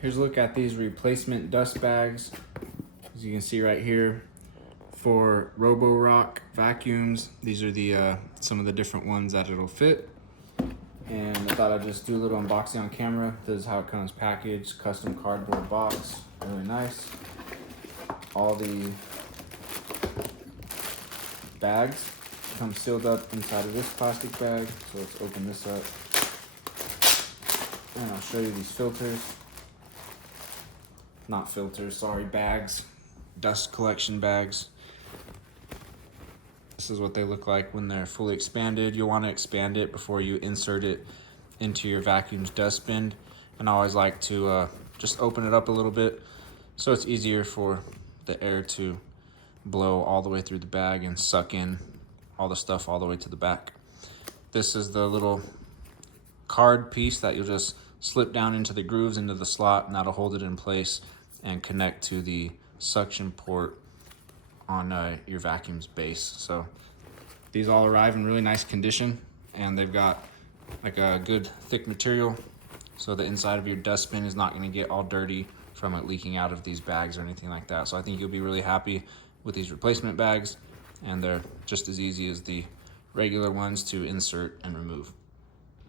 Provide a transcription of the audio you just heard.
Here's a look at these replacement dust bags. As you can see right here, for Roborock vacuums. These are the some of the different ones that it'll fit. And I thought I'd just do a little unboxing on camera. This is how it comes packaged, custom cardboard box, really nice. All the bags come sealed up inside of this plastic bag. So let's open this up. And I'll show you these filters. Not filters, sorry, bags. Dust collection bags. This is what they look like when they're fully expanded. You'll want to expand it before you insert it into your vacuum's dust bin. And I always like to just open it up a little bit so it's easier for the air to blow all the way through the bag and suck in all the stuff all the way to the back. This is the little card piece that you'll just slip down into the grooves into the slot, and that'll hold it in place and connect to the suction port on your vacuum's base. So these all arrive in really nice condition, and they've got like a good thick material, so the inside of your dustbin is not going to get all dirty from it leaking out of these bags or anything like that. So I think you'll be really happy with these replacement bags, and they're just as easy as the regular ones to insert and remove.